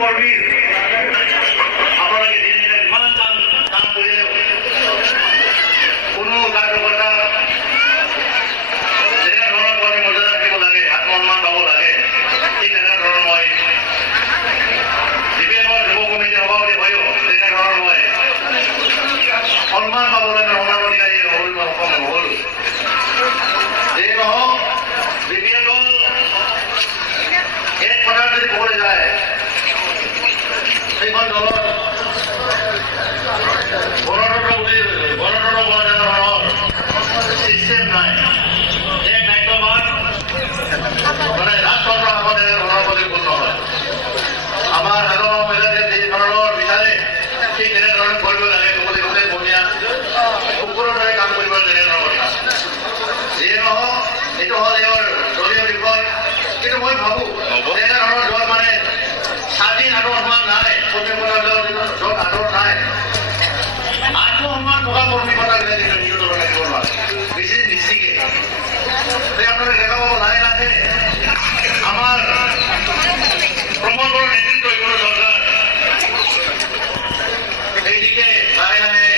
কৰ্মীৰ আপোনালোকে দিনে দিনে যিমান কাম কৰিলেও কোনো কাৰ্যকৰ্তা যেনে ধৰণৰ কৰ্মী মৰ্যাদা থাকিব লাগে, আত্মসন্মান পাব লাগে, ঠিক তেনেধৰণৰ মই ডিপিএমৰ যুৱ কমিটিৰ সভাপতি হৈও তেনেধৰণৰ মই সন্মান পাবলৈ সন্মান অধিকাৰী হ'বলৈ মই সক্ষম নহ'লো। যেই নহওক বিপিএ দল এক কথাত যদি ক'বলৈ যায় সেইখন দলত গণতন্ত্ৰ বোলা ধৰণৰ চিষ্টেম নাই। এক দায়িত্ববান মানে ৰাজতন্ত্ৰৰ আগতে ধৰণৰ প্ৰতি পূৰ্ণ হয়। আমাৰ সাধাৰণ মহিলাকে যি ধৰণৰ বিচাৰে ঠিক তেনেধৰণে কৰিব লাগে। গোটেই গোটেই বনীয়া কুকুৰৰ দৰে কাম কৰিব তেনেধৰণৰ কথা। যিয়ে নহওক এইটো হ'ল তেওঁৰ দলীয় বিষয়, কিন্তু মই ভাবোঁ তেনেধৰণৰ য'ত মানে স্বাধীন আত্মসন্মান নাই, য'ত আদৰ নাই, আত্মসন্মান থকা কৰ্মীসকলে নিজৰ দলত থাকিব নোৱাৰে। বেছি নিশ্চিকে আপোনালোকে দেখা পাব লাহে লাহে আমাৰ প্ৰমোদ বড়োৰ নেতৃত্ব এইবোৰ চৰকাৰ এইদিকে লাহে লাহে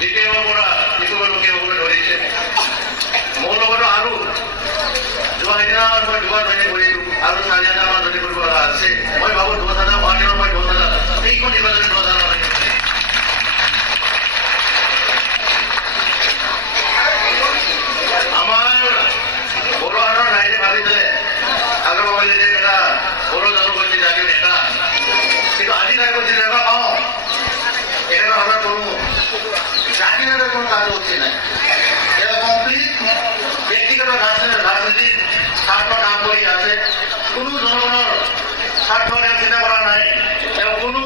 ডিপিএমৰ পৰা শিশুলোকে হ'বলৈ ধৰিছে। মোৰ লগতো আৰু যোৱা সেইদিনা মই দুবাৰ জইন কৰিলোঁ আৰু 4,000মান জইন কৰিব লগা আছে। মই ভাবোঁ 10,000 গুৱাহাটীৰ মই 10,000 সেইখন নিৰ্বাচনী 10,000 আমাৰ বড়োহাটৰ ৰাইজে ভাবিছিলে আগৰ ভাবিলে যে এটা বড়ো জনগোষ্ঠী জাতীয় নেতা, কিন্তু আজি তাই কৈছে নেতা পাওঁ একেটা হঠাৎ কোনো জাতি নেতাৰ কোনো কাৰ্যসূচী নাই। তেওঁ কমপ্লিট ব্যক্তিগত ৰাজনীতিৰ স্বাৰ্থ কাম কৰি আছে। কোনো জনগণৰ স্বাৰ্থ তেওঁ চিন্তা কৰা নাই। তেওঁ কোনো